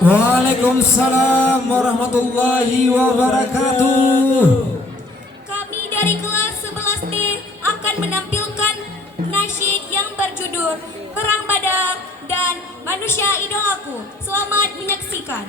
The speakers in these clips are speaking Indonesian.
Waalaikumsalam warahmatullahi wabarakatuh. Kami dari kelas 11D akan menampilkan nasyid yang berjudul Perang Badar dan Manusia Idolaku. Selamat menyaksikan.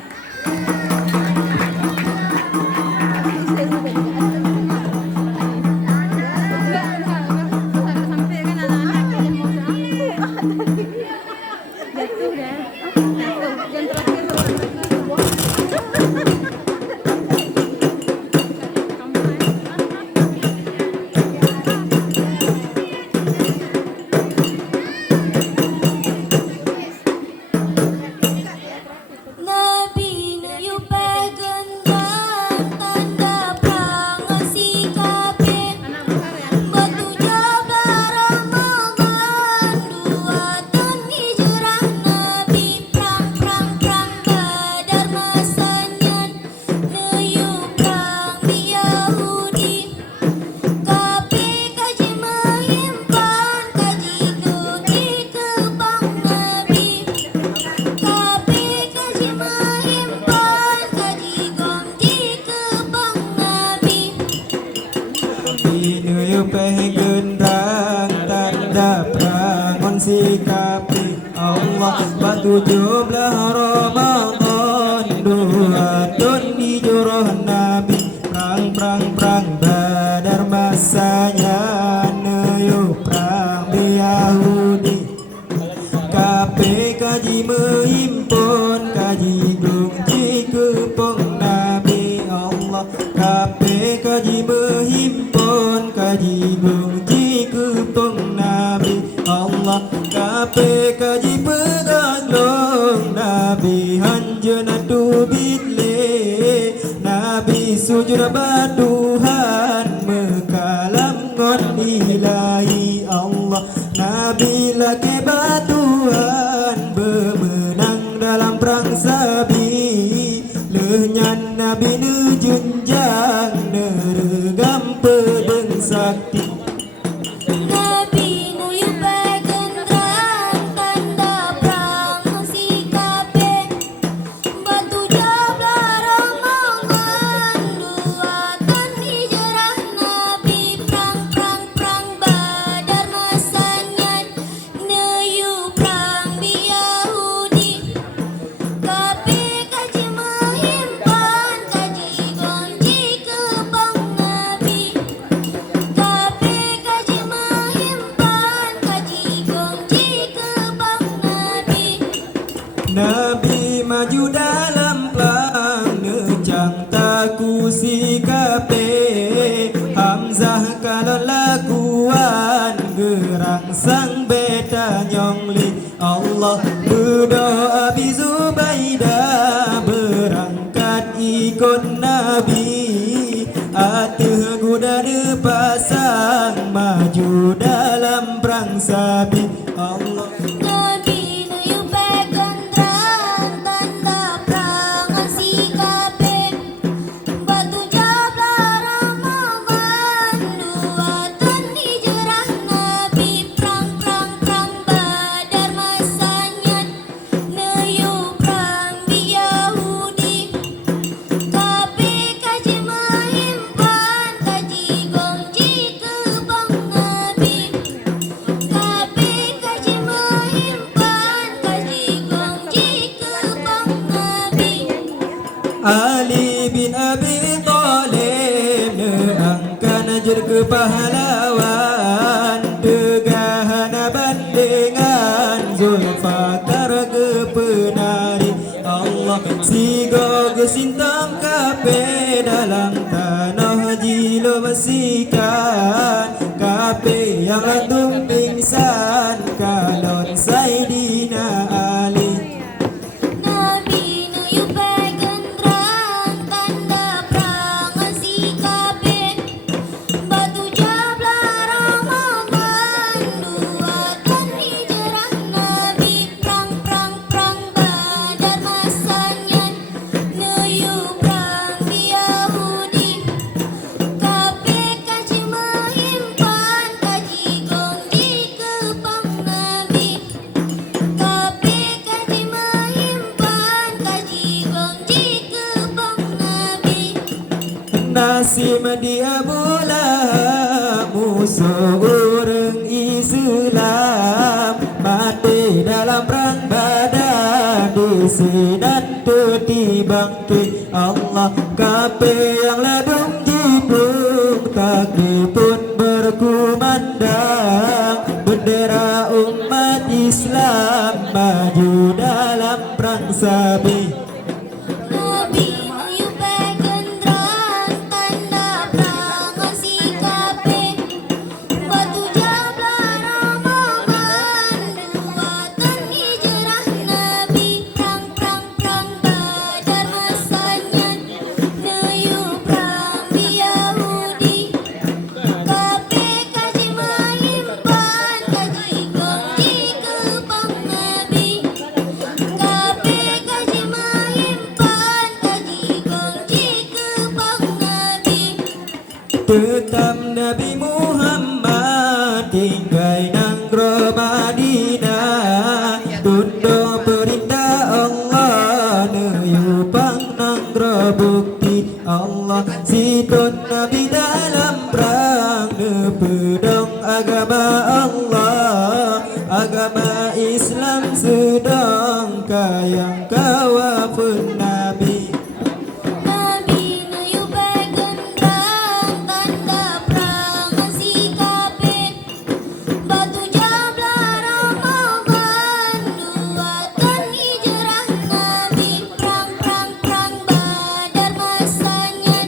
Tanda perang sikapi Allah batu jumlah Ramadan dua tahun hijrah Nabi perang Badar masanya neyo perang Yahudi kape kaji menghimpun kaji gungji kepong Nabi Allah kape kaji menghimpun kaji gungji kepong Nabi Allah kape kaji pegaglong Nabi hanjana tu bitle Nabi sujud baduhan mekalam ngon ilahi Allah Nabi lagi batuhan bemenang dalam perang sabi lenyan Nabi nejunjang neregam pedeng sakti Nabi maju dalam pelang nejang taku sikape Hamzah kalau lakuan gerang sang beta nyongli Allah berdoa bi Zubaidah berangkat ikut Nabi atuh kuda pasang maju dalam perang sabi Allah Ali bin Abi Thalib neangkan ajar ke pahlawan degahan bandingan Zulfaqar ke penari Allah sigo gesintang kape dalam tanah jilo besikan kape yang atung pingsan kalon Saidina Ali Batu jab Hasim dia bola musuh orang Islam, mati dalam perang Badar, disinan tuti bangkit Allah. Kafir yang ladung jipung, takdir pun berkumandang, bendera umat Islam maju dalam perang Sabi. Nabi niup genderang tanda perang si kape, batu jabla Ramadan, buatan hijrah Nabi, perang Badar masanya, niup perang di Yahudi. Kape kaji maimpan, kaji gongji kepang Nabi. Kape kaji maimpan, kaji gongji kepang Nabi. Tetap Nabi Muhammad tinggal nangro Madinah, tunduk perintah Allah, neyupang nangro bukti Allah. Situn Nabi dalam perang, nepedong agama Allah, agama Islam sedang kayang kawafun Nabi. Nabi niup genderang tanda perang si kape, batu jabla Ramadan, buatan hijrah Nabi, perang Badar masanya,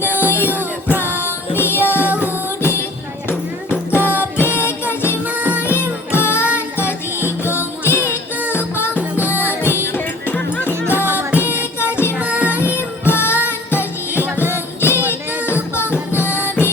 niup perang di Yahudi. Kape kaji maimpan, kaji gongji kepang Nabi. Kape kaji maimpan, kaji gongji kepang Nabi.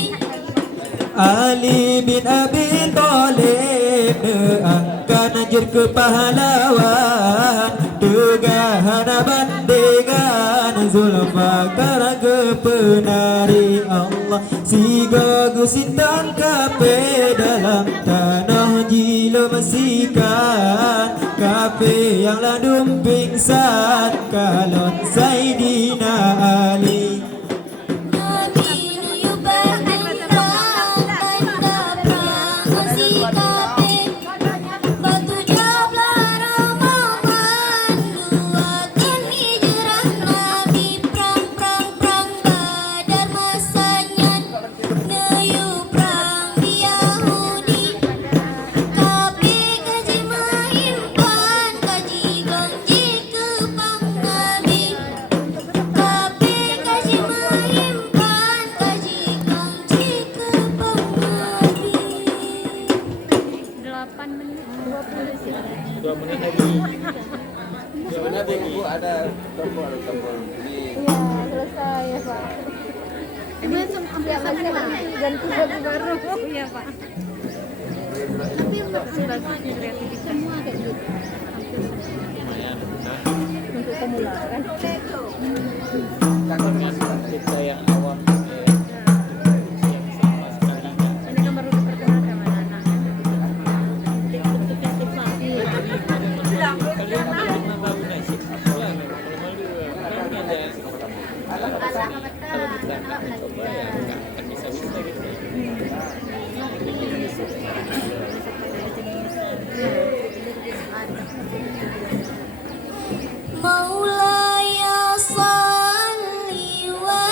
Ali bin Abi Thalib angkat najir ke pahlawan, tegahan bandingan Zulfaqar ke penari Allah. Siga gusintan kape dalam tanah jilo mesikan, kape yang ladung pingsan kalon Saidina Ali. Nabi niup genderang tanda perang si kape, batu jabla Ramadan, buatan hijrah Nabi, perang Badar masanya, niup perang di Yahudi. Kape kaji maimpan, kaji gongji kepang Nabi. Kape kaji maimpan, kaji gongji kepang Nabi. 8 menit 20 sih. 2 menit lagi. 2 menit lagi. Bu ada tombol ini. Iya, selesai ya, Pak. Ini hampir sama ganti baju baru. Iya, Pak. Tapi sudah kreatif semua kayak gitu. Untuk pemula kan. Kita yang awam yang sama sekali nggak. Ini kan baru diperkenalkan sama anak. Kalian belum tahu nasib apalah memang malu orangnya aja. Kalau kita nggak mencoba ya nggak akan bisa gitu. Maulaya salli wa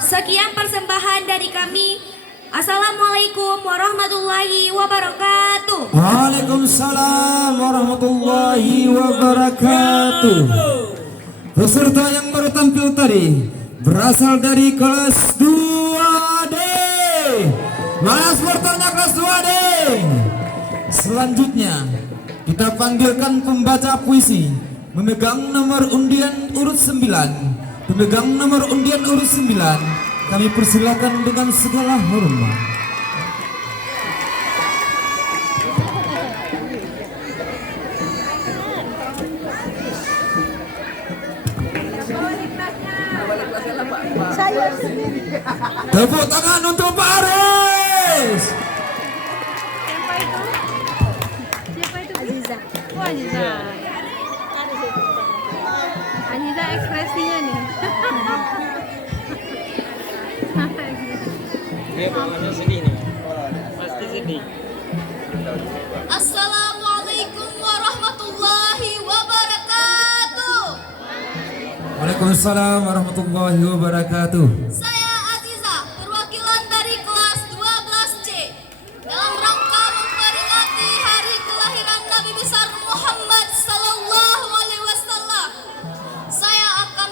Sekian persembahan dari kami. Assalamualaikum warahmatullahi wabarakatuh. Waalaikumsalam warahmatullahi wabarakatuh. Peserta yang baru tampil tadi berasal dari kelas 2D. Mana sporternya kelas 2D? Selanjutnya kita panggilkan pembaca puisi memegang nomor undian urut 9. Pemegang nomor undian urut 9 kami persilakan dengan segala hormat. Saya sendiri. Tepuk tangan untuk Pak Aris. Siapa itu? Siapa itu? Aziza. Oh, Aziza. Aziza ekspresinya nih. Dia bawaannya sedih nih. Pasti sedih. Assalamualaikum warahmatullahi wabarakatuh. Waalaikumsalam warahmatullahi wabarakatuh. Saya Aziza, perwakilan dari kelas 12C. Dalam rangka memperingati hari kelahiran Nabi besar Muhammad sallallahu alaihi wasallam, saya akan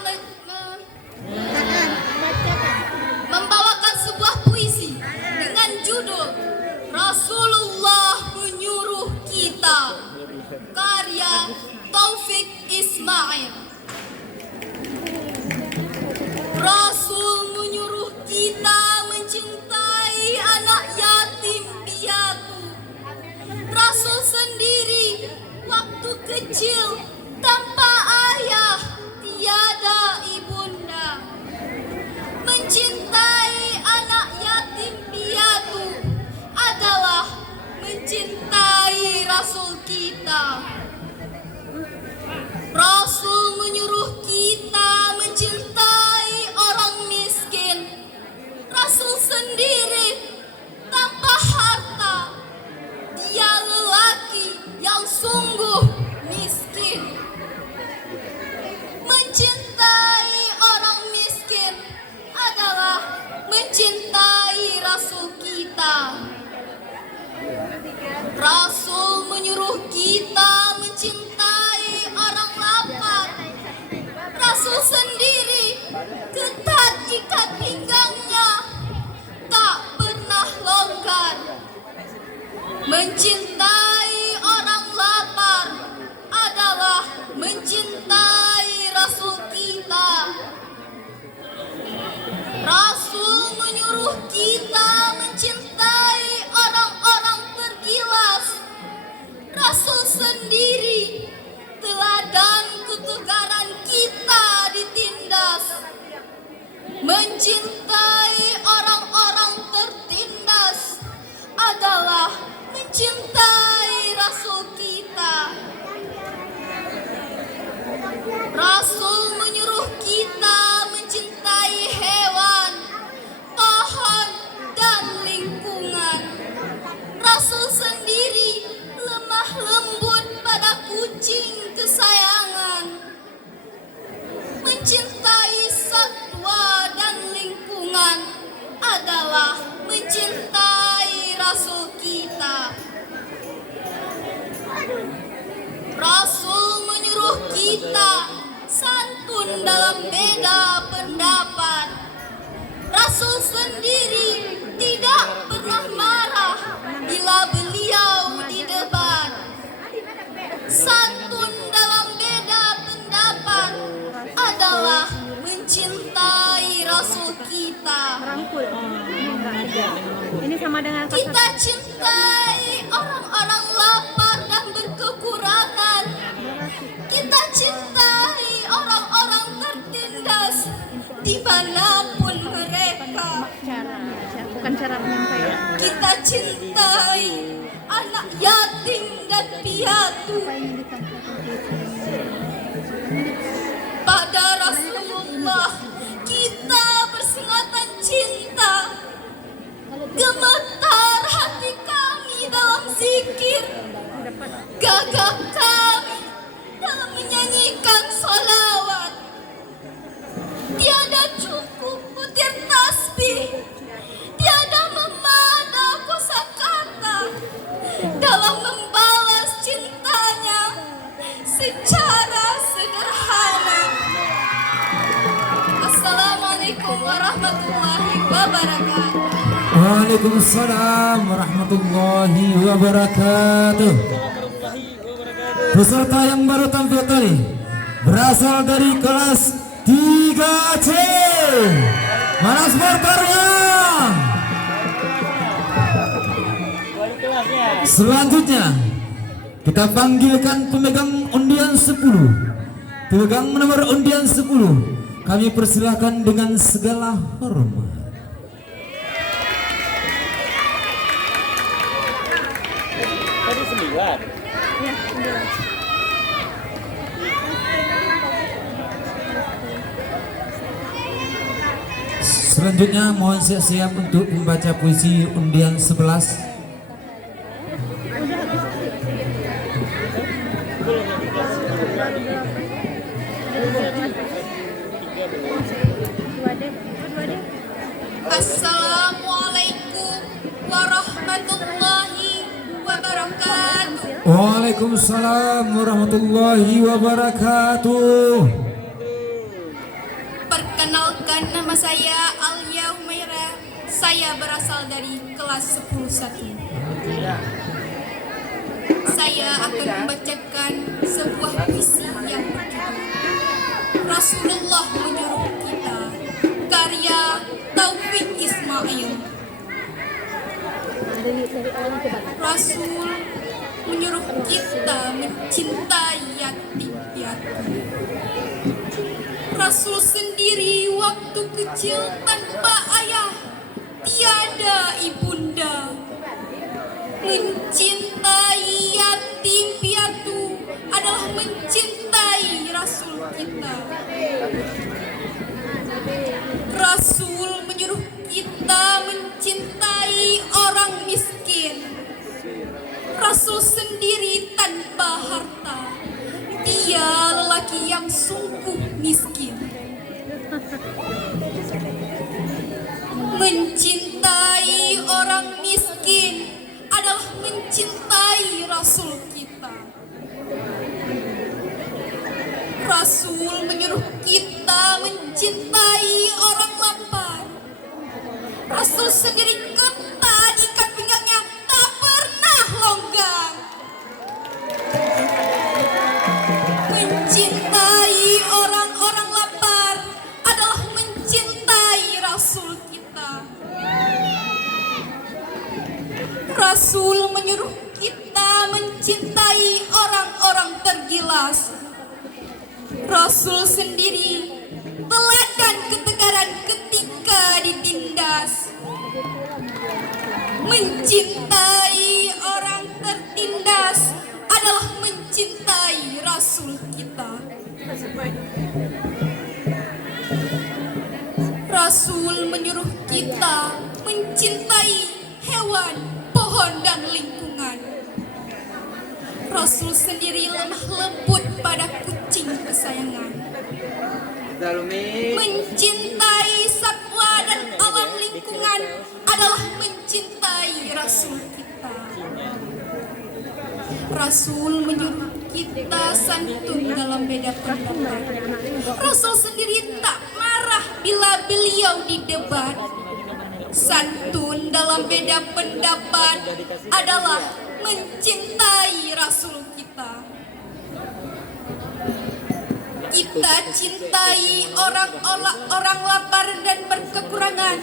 membawakan sebuah puisi dengan judul Rasulullah Menyuruh Kita, karya Taufik Ismail. Rasul menyuruh kita mencintai anak yatim piatu. Rasul sendiri waktu kecil tanpa ayah, tiada ibunda. Mencintai anak yatim piatu adalah mencintai Rasul kita. Rasul menyuruh kita mencintai orang miskin. Rasul sendiri tanpa harta, dia lelaki yang sungguh miskin. Mencintai orang miskin adalah mencintai Rasul kita. Rasul menyuruh kita mencintai orang lapar. Rasul sendiri ketat ikat pinggangnya, tak pernah longgar. Mencintai orang lapar adalah mencintai Rasul kita. Rasul menyuruh kita mencintai orang-orang tergilas. Rasul sendiri teladan ketegaran kita ditindas. Mencintai orang-orang tertindas adalah mencintai Rasul kita. Rasul menyuruh kita mencintai hewan, pohon, dan lingkungan. Rasul sendiri lemah lembut pada kucing kesayangan. Mencintai satwa dan lingkungan adalah mencintai Rasul kita. Rasul menyuruh kita santun dalam beda pendapat. Rasul sendiri tidak pernah marah bila beliau didebat. Santun dalam beda pendapat adalah mencintai Rasul kita. Rangkul. Ini sama dengan Kita cintai orang-orang lapar dan berkekurangan. Kita cintai orang-orang tertindas dimanapun mereka. bukan cara penyampaian. Kita cintai anak yatim dan piatu. Pada Rasulullah kita bersingatan cinta. Gemetar hati kami dalam zikir, gagah kami dalam menyanyikan secara sederhana. Assalamualaikum warahmatullahi wabarakatuh. Waalaikumsalam warahmatullahi wabarakatuh. Peserta yang baru tampil tadi berasal dari kelas 3C. Mana supporternya? Selanjutnya kita panggilkan pemegang undian 10. Pemegang nomor undian 10 kami persilahkan dengan segala hormat. Tadi 9. Ya, 9. Selanjutnya mohon siap-siap untuk membaca puisi undian 11. Assalamualaikum warahmatullahi wabarakatuh. Waalaikumsalam warahmatullahi wabarakatuh. Perkenalkan, nama saya Alia Humaira. Saya berasal dari kelas 10-1. Saya akan membacakan sebuah puisi yang berjudul Rasulullah Menyuruh Kita, karya Taufik Ismail. Rasul menyuruh kita mencintai yatim piatu. Rasul sendiri waktu kecil tanpa ayah, tiada ibunda. Mencintai yatim piatu adalah mencintai Rasul kita. Rasul menyuruh kita mencintai orang miskin. Rasul sendiri tanpa harta, dia lelaki yang sungguh miskin. Mencintai orang miskin adalah mencintai Rasul kita. Rasul menyuruh kita mencintai orang lapar. Rasul sendiri ketat ikat pinggangnya, tak pernah longgar. Mencintai orang-orang lapar adalah mencintai Rasul kita. Rasul menyuruh kita mencintai orang-orang tergilas. Rasul sendiri teladan ketegaran ketika ditindas. Mencintai orang tertindas adalah mencintai Rasul kita. Rasul menyuruh kita mencintai hewan, pohon, dan lingkungan. Rasul sendiri lemah lembut pada kucing kesayangan. Mencintai satwa dan alam lingkungan adalah mencintai Rasul kita. Rasul menyuruh kita santun dalam beda pendapat. Rasul sendiri tak marah bila beliau didebat. Santun dalam beda pendapat adalah mencintai Rasul kita. Kita cintai orang lapar dan berkekurangan.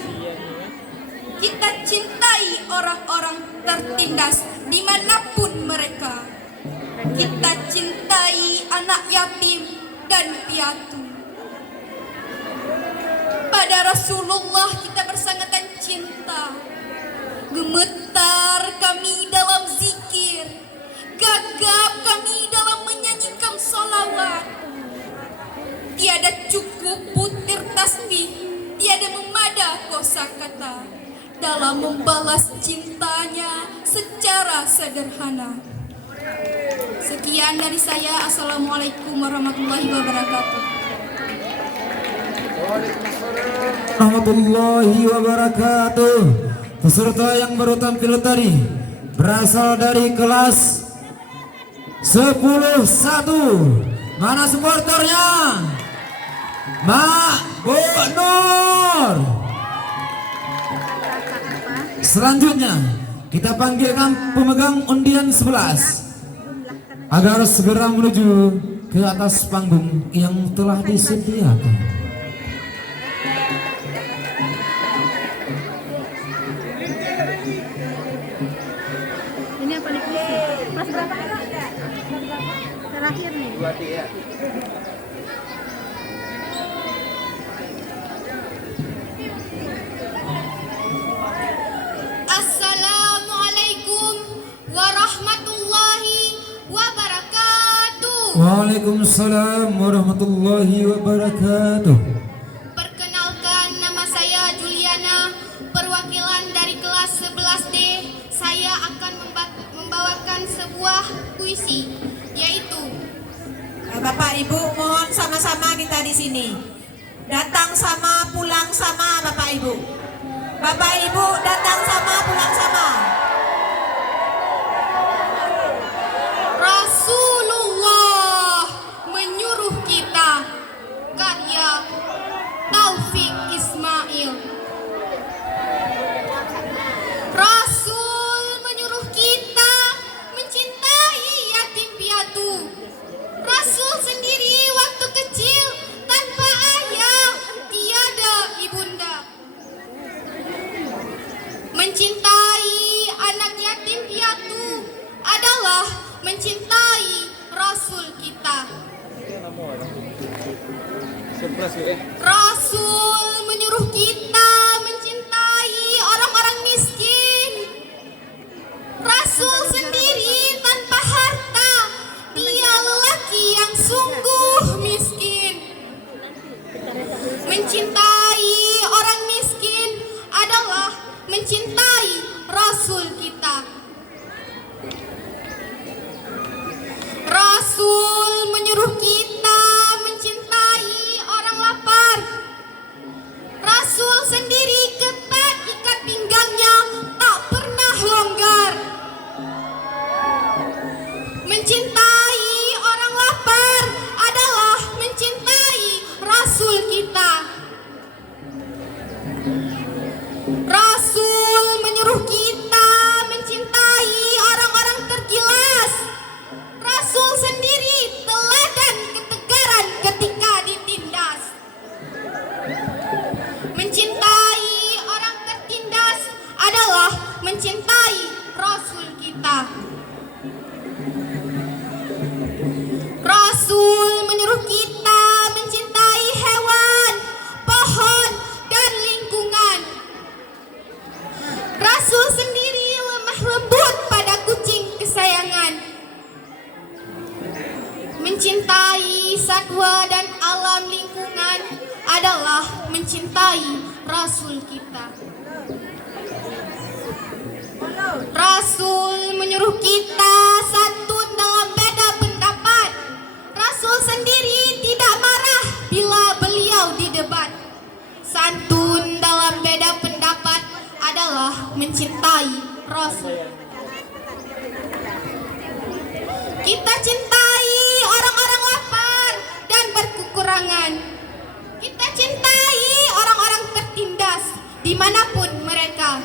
Kita cintai orang-orang tertindas dimanapun mereka. Kita cintai anak yatim dan piatu. Pada Rasulullah kita bersangatan cinta. Gemetar kami dalam zikir, gagap kami dalam menyanyikan sholawat. Tiada cukup butir tasbih, tiada memada kosakata dalam membalas cintanya secara sederhana. Sekian dari saya. Assalamualaikum warahmatullahi wabarakatuh. Warahmatullahi wabarakatuh. Peserta yang baru tampil tadi berasal dari kelas 10 10-1. Mana supporternya? Mak Bu Nur. Selanjutnya kita panggilkan pemegang undian 11 agar segera menuju ke atas panggung yang telah disediakan. Ini apa nih? Kelas berapa? Terakhir nih. 23 ya. Assalamualaikum warahmatullahi wabarakatuh. Waalaikumsalam warahmatullahi wabarakatuh. Perkenalkan, nama saya Juliana, perwakilan dari kelas 11D. Saya akan membawakan sebuah puisi, yaitu Bapak Ibu, mohon sama-sama kita di sini. Datang sama, pulang sama, Bapak Ibu. Bapak Ibu, datang sama, pulang sama. Rasulullah menyuruh kita, karya Taufik Ismail. Rasul menyuruh kita mencintai yatim piatu. Rasul sendiri waktu kecil tanpa ayah, tiada ibunda. Mencintai anak yatim piatu adalah mencintai Rasul kita. 11 ya. Rasul menyuruh kita mencintai orang-orang miskin. Rasul sendiri tanpa harta, dia lelaki yang sungguh miskin. Mencintai orang miskin adalah mencintai Rasul kita. Rasul menyuruh kita mencintai orang lapar. Rasul sendiri ketat ikat pinggangnya, tak pernah longgar. Mencintai orang lapar adalah mencintai Rasul kita. Rasul menyuruh kita mencintai orang-orang tergilas. Rasul sendiri teladan ketegaran ketika ditindas. Mencintai orang tertindas adalah mencintai Rasul kita. Rasul menyuruh kita mencintai hewan, pohon, dan lingkungan. Rasul sendiri lemah lembut pada kucing kesayangan. Mencintai satwa dan alam lingkungan adalah mencintai Rasul kita. Rasul menyuruh kita santun dalam beda pendapat. Rasul sendiri tidak marah bila beliau didebat. Santun dalam beda pendapat adalah mencintai Rasul. Kita cintai orang-orang lapar dan berkekurangan. Kita cintai orang-orang tertindas dimanapun mereka.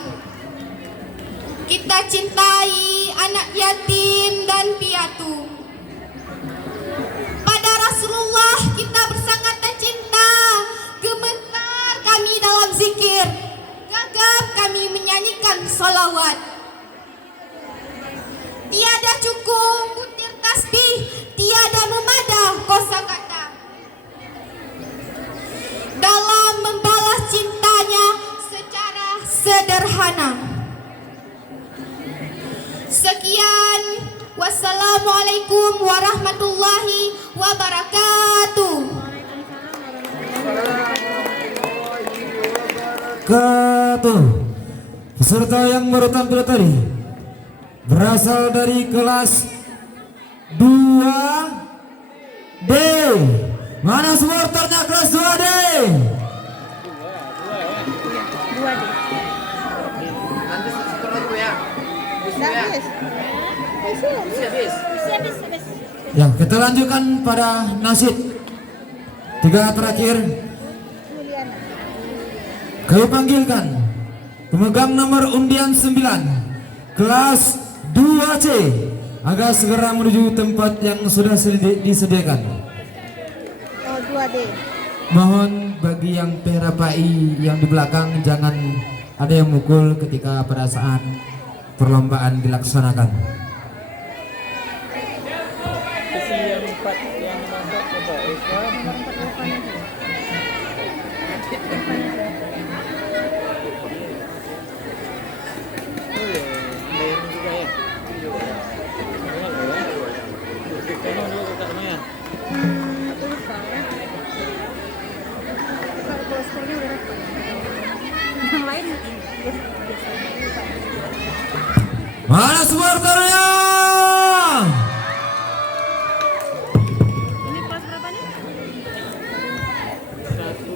Kita cintai anak yatim dan piatu. Pada Rasulullah kita bersangatan cinta. Gemetar kami dalam zikir, gagap kami menyanyikan salawat. Tiada cukup butir tasbih, tiada memadah kosakata. Dalam membalas cintanya secara sederhana. Sekian, wassalamualaikum warahmatullahi wabarakatuh. Peserta yang baru tampil tadi berasal dari kelas 2D. Mana supporternya kelas 2D? 2D. Lanjut satu lagi ya. Habis. Habis ya. Habis. Habis. Habis. Ya, kita lanjutkan pada nasib 3 terakhir. Juliana. Kami panggilkan pemegang nomor undian 9 kelas 2C agar segera menuju tempat yang sudah disediakan. Oh, 2D. Mohon bagi yang perapai yang di belakang jangan ada yang mukul ketika pada saat perlombaan dilaksanakan. Sesi yang 4 yang masuk coba Eva. Oh ya, lain juga ya. Jangan loh ya. Tolong dulu kakak lumayan. Aku lupa ya. Kalau skornya udah dapat. Yang lain Mana supporternya? ini kelas berapa nih? Satu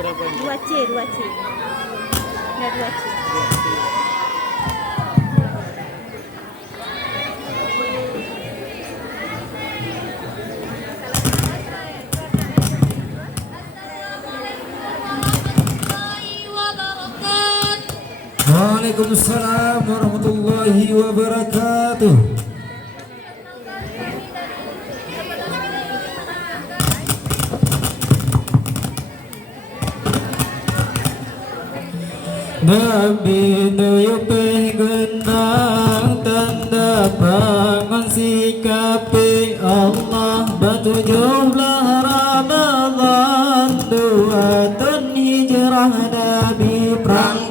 berapa nih? 2C. Ya 2C. Waalaikumsalam warahmatullahi wabarakatuh. Nabi nuyupe genang tanda pangan sikapi Allah batu jumlah Ramadan 2 tahun hijrah Nabi perang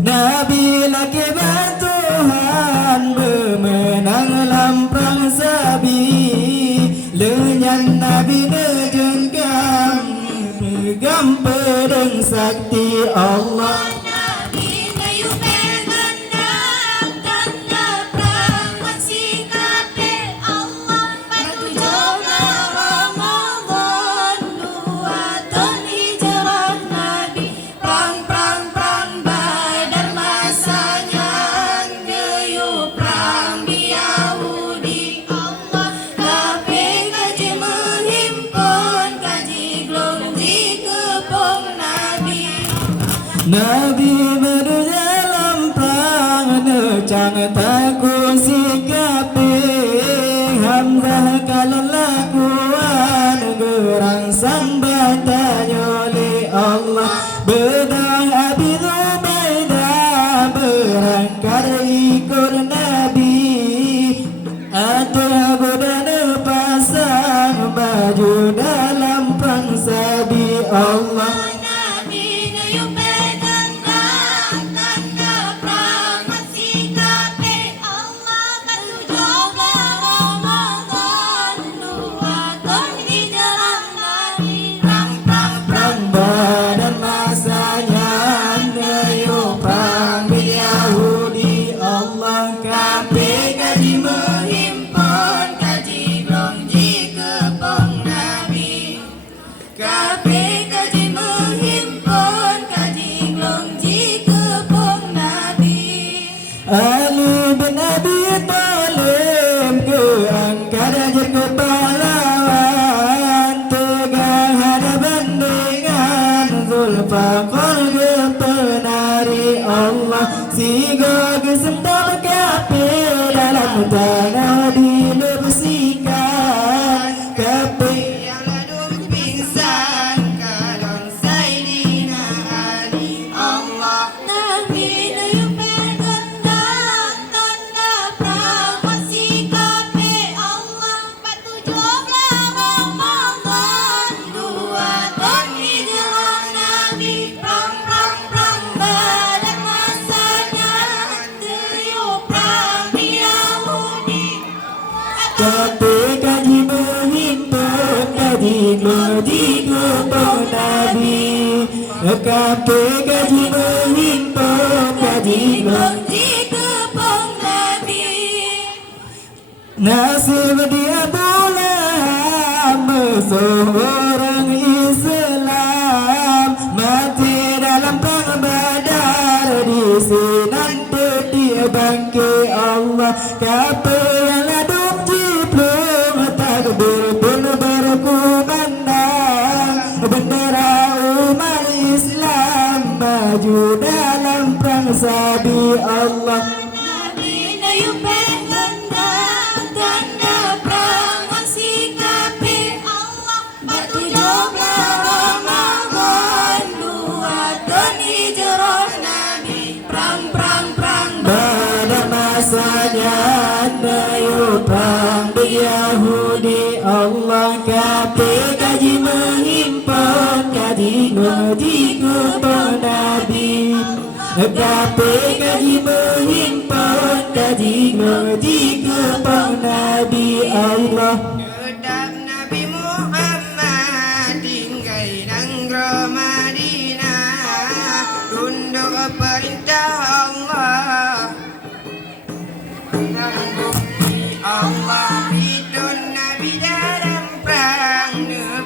Nabi laki Tuhan bemenang lamprang sabi lenyan Nabi nejengkam pegam pedang sakti Allah. Nabi berjalan perang necang takut sikapi Hamzah kalau lakuan gerang sambat nyoli Allah bedang Abi Ubaidah berangkat ikut Nabi atau godana pasang baju dalam perang sabi Allah. Ali bin Abi Thalib keangkat jadi pahlawan tegang hadapan dengan Zulfaqar penari Allah siga kesentam kafir dalam tanah dibersihkan kafir yang lalu pingsan kalon Sayyidina Ali Allah Nabi di kepung Nabi. Kabeh kaji menghimpun kaji di kepung Nabi. nasib dia bulan musuh orang Islam, mati dalam perang Badar, di sinan dia bangkit Allah. Kapal yang ladung jiplung, takbir pun berkumandang, bendera umat Islam maju dalam perang sabi Allah. Nabi nayupen tanda perang sikapi Allah. Batu jobla Ramadan 2 tahun hijrah Nabi. Perang Pada masanya Nayu perang di Yahudi, Allah kabeh kaji menghimpun kaji di kepung Nabi. Kabeh kaji menghimpun kaji di kepung Nabi Allah. Kedap Nabi Muhammad tinggal nanggro Madinah, tunduk perintah Allah. Bukti Allah bidun Nabi dalam perang,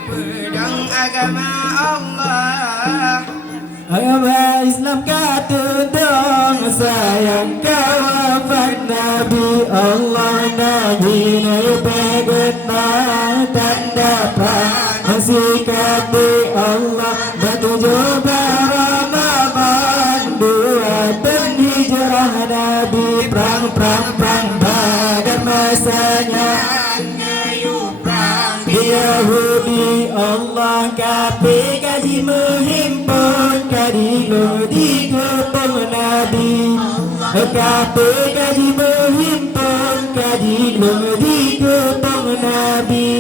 pedang agama Allah. Agama Islam katudong sayang kawafat Nabi Allah. Nabi nayu pegut tanda masih kati Allah. Batu coba Ramadan 2 tahun hijrah Nabi. Perang pada masanya Yahudi, Allah kabeh kaji menghimpun kaji di kepung Nabi. Kabeh kaji menghimpun kaji di kepung Nabi.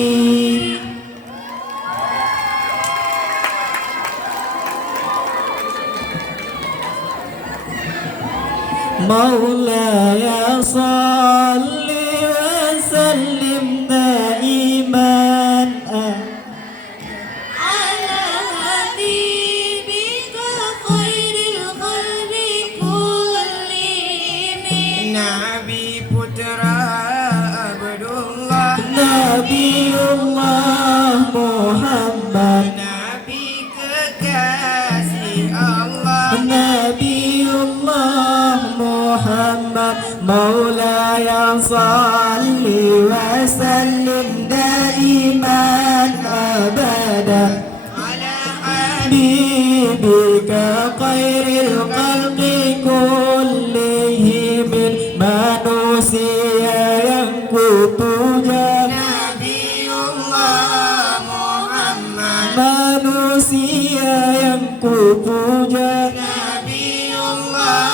Maulaya salli wa sallim daiman على حبيبك خير الخلق كلهم. Nabi putra Abdullah, Nabiullah Muhammad, Nabi kekasih Allah. Nabiullah Muhammad. Maulaya salli wa sallim daiman abada Ala habibika khairil khalqi kullihim. Manusia yang kupuja, Nabiullah Muhammad, manusia yang kupuja. Nabiullah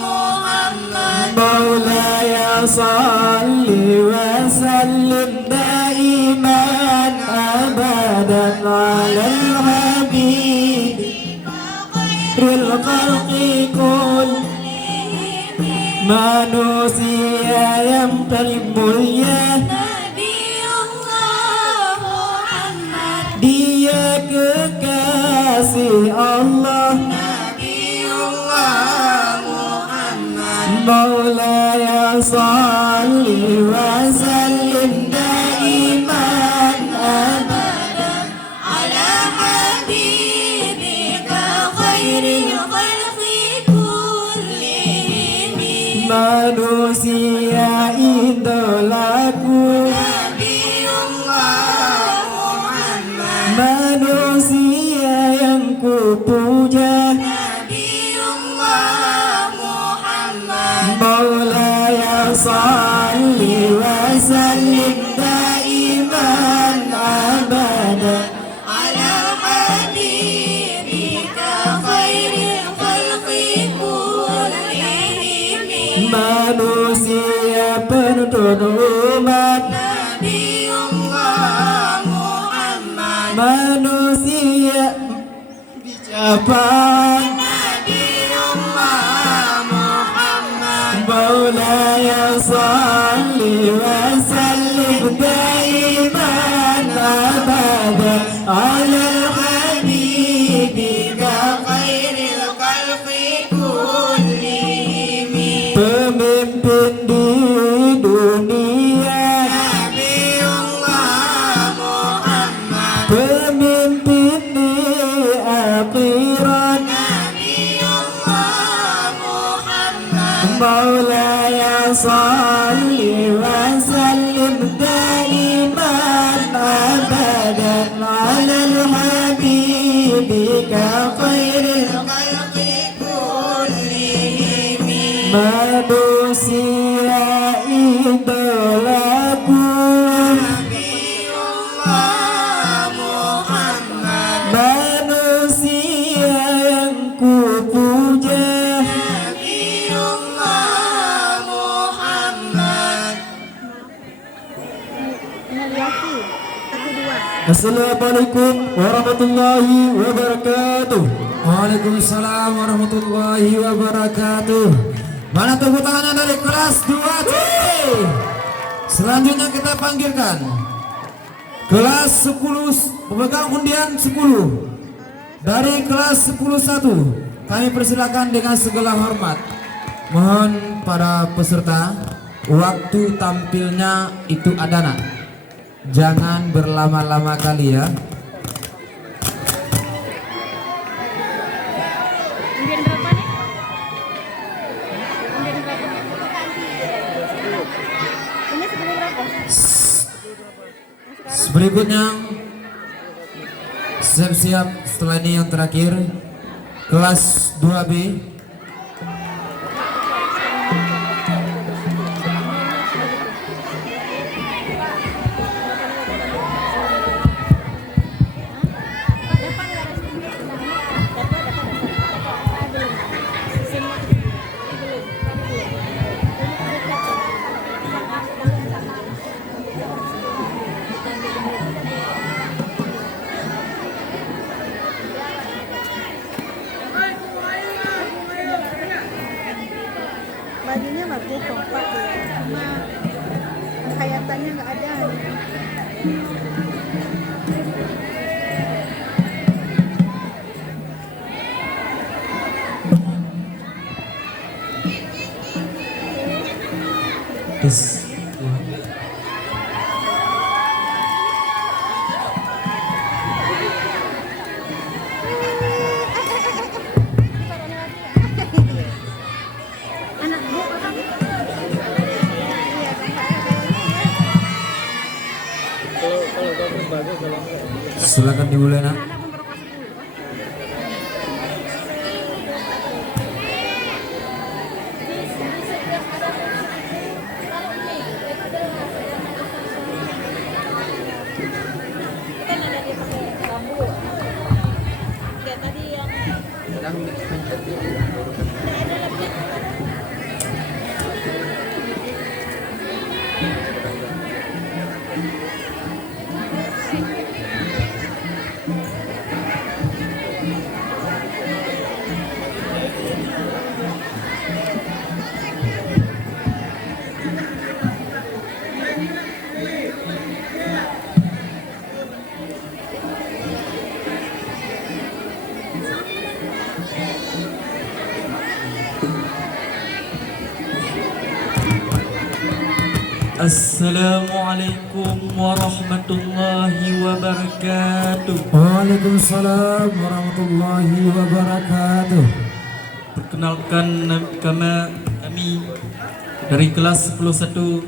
Muhammad. Maulaya salli wa sallim daiman abadan ala al-habib khairil khalqi kullihim. Manusia yang paling mulia, Nabiullah Muhammad. dia kekasih Allah. Nabiullah Muhammad. Maulaya salli wa sallim daiman abadan على حبيبك خير الخلق كلهم. manusia idolaku, Nabiullah Muhammad. manusia yang kupuja. Nabiullah Muhammad. Maulaya salli wa sallim daiman abadan على حبيبك خير الخلق كلهم. manusia penuntun umat, Nabiullah Muhammad. manusia bijaban. Nabiullah Muhammad. Maulaya salli wa sallim daiman abadan على حبيبك خير الخلق كلهم pemimpin di dunia, Nabiullah Muhammad pemimpin di akhirat, Nabiullah Muhammad Maulaya salli wa sallim daiman abadan ala habibika khairil الخلق كلهم manusia idolaku, Nabiullah Muhammad manusia yang kupuja, Nabiullah Muhammad. Naliati. 1 2. Assalamualaikum warahmatullahi wabarakatuh. Waalaikumsalam warahmatullahi wabarakatuh. Mana tepuk tangannya dari kelas 2C? Selanjutnya kita panggilkan kelas 10 pemegang undian 10 dari kelas 10-1. Kami persilakan dengan segala hormat. Mohon para peserta, waktu tampilnya itu adana. Jangan berlama-lama kali ya. Undian berapa nih? Undian berapa? Ini sebelum berapa? Berikutnya siap-siap, setelah ini yang terakhir kelas 2B. Bajunya bagus, kompak ya. Cuma khayatannya nggak ada. Terus Anak bu. Iya, kayaknya ya. Kalau bagus bagus, kalau enggak. silakan dimulai nak. Anak pun berapa 10. Kan ada dia pakai bambu. Kayak tadi yang Assalamualaikum warahmatullahi wabarakatuh. Waalaikumsalam warahmatullahi wabarakatuh. Perkenalkan kami dari kelas 10-1.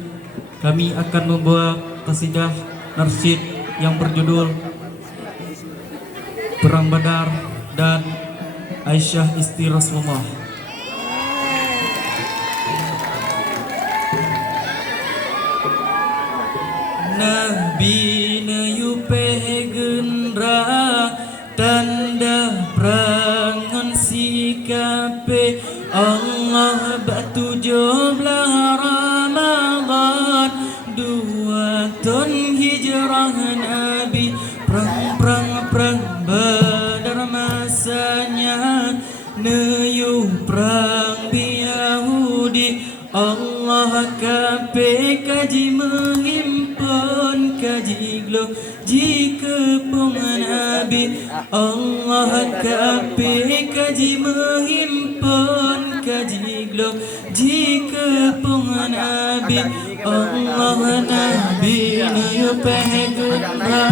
Kami akan membawa qasidah nasyid yang berjudul Perang Badar dan Aisyah istri Rasulullah. Nabi na yupe gendra tanda perangan sikape Allah batu joblah Ramadan 2 tahun hijrah Nabi perang Badar masanya neyu perang Yahudi Allah kape kaji menghimpun kaji glok jika pengenabi Allah kapi kaji menghimpun kaji glok jika pengenabi Allah nabi nuyu pehegera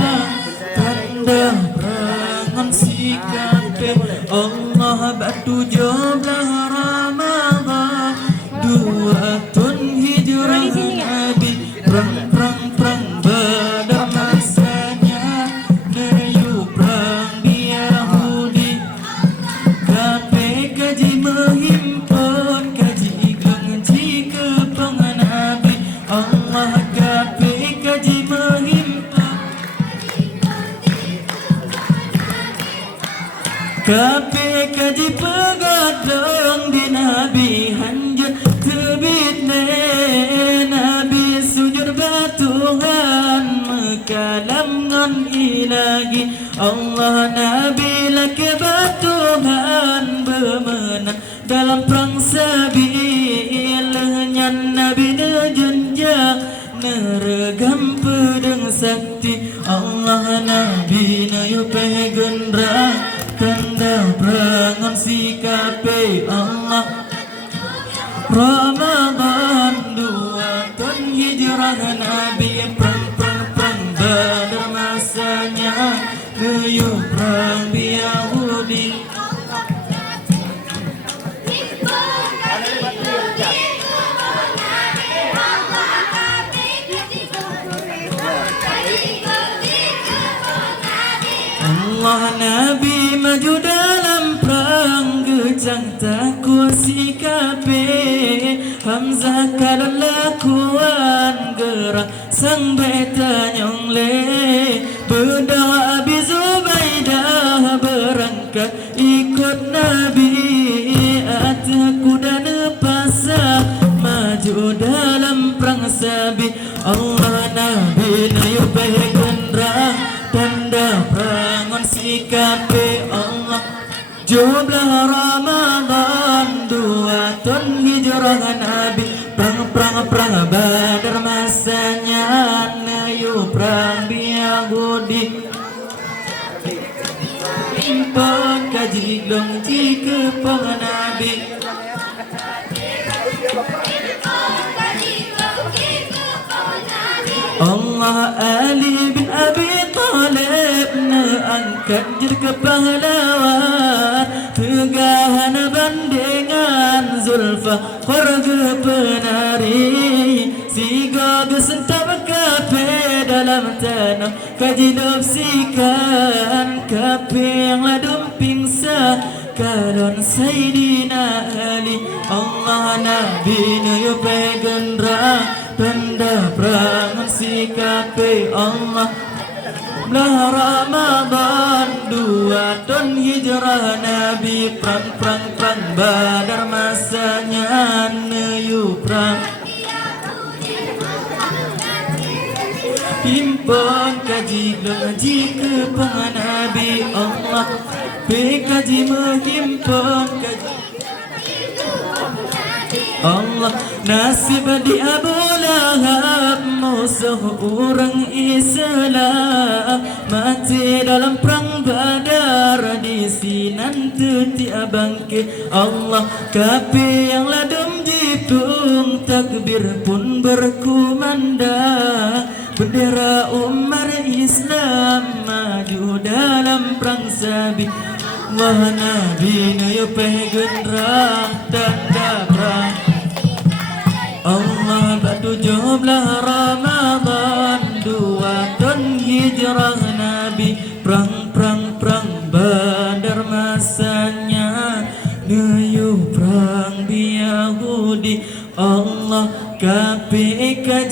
tanda perangan sikape Allah batu jumlah Ramadhan 2 tahun hijrah nabi perang Badar masanya Nayu perang di Yahudi kape kaji menghimpun kaji genci ke pengenabi Allah kape kaji menghimpun kape kaji pegadang di Nabi hanjat terbit Nabi sujud batuhan mekalam ngan ilahi Allah Nabi laki batuhan bermenang dalam perang sabilnya Nabi nejenjak neregam pedang sakti Allah Nabi nayu pegendra tanda perangan sikape Allah Ramadan 2 tahun hijrah Nabi perang Badar masanya Nayu perang di Yahudi Allah Nabi maju dalam perang gejang takut sikape Hamzah kalan lakuan gerak sang beta nyongle berdoa Abi Zubaidah berangkat ikut Nabi ataku dan pasah maju dalam perang sabi Allah Nabi nayu pegendra tanda perangan sikape Allah jumlah Ramadan 2 tahun hijrah Nabi perang Badar masanya Nayu perang di Yahudi impun kaji glong jika pengenabi Allah Ali bin Abi Talib angkat jadi pahlawan tegahan bandingan Zulfa khurga penari siga gesentap kape dalam tanah kaji nafsikan kape yang ladum pingsan kalon Sayyidina Ali Allah Nabi nuyu pegendra tanda perangan sikape Allah belah Ramadan 2 tahun hijrah Nabi perang Badar masanya Nayu perang himpun kaji ngaji ke pengenabi Allah kaji menghimpun kaji Allah nasib di Abu Lahab musuh orang Islam mati dalam perang Badar di sinan tiap bangkit Allah kapi yang ladum jitung takbir pun berkumandang bendera Umar Islam maju dalam perang sabi Wah Nabi nayu pegendra tanda perang Allah batu jumlah Ramadan 2 tahun hijrah Nabi perang Badar masanya nayu perang di Yahudi Allah kapi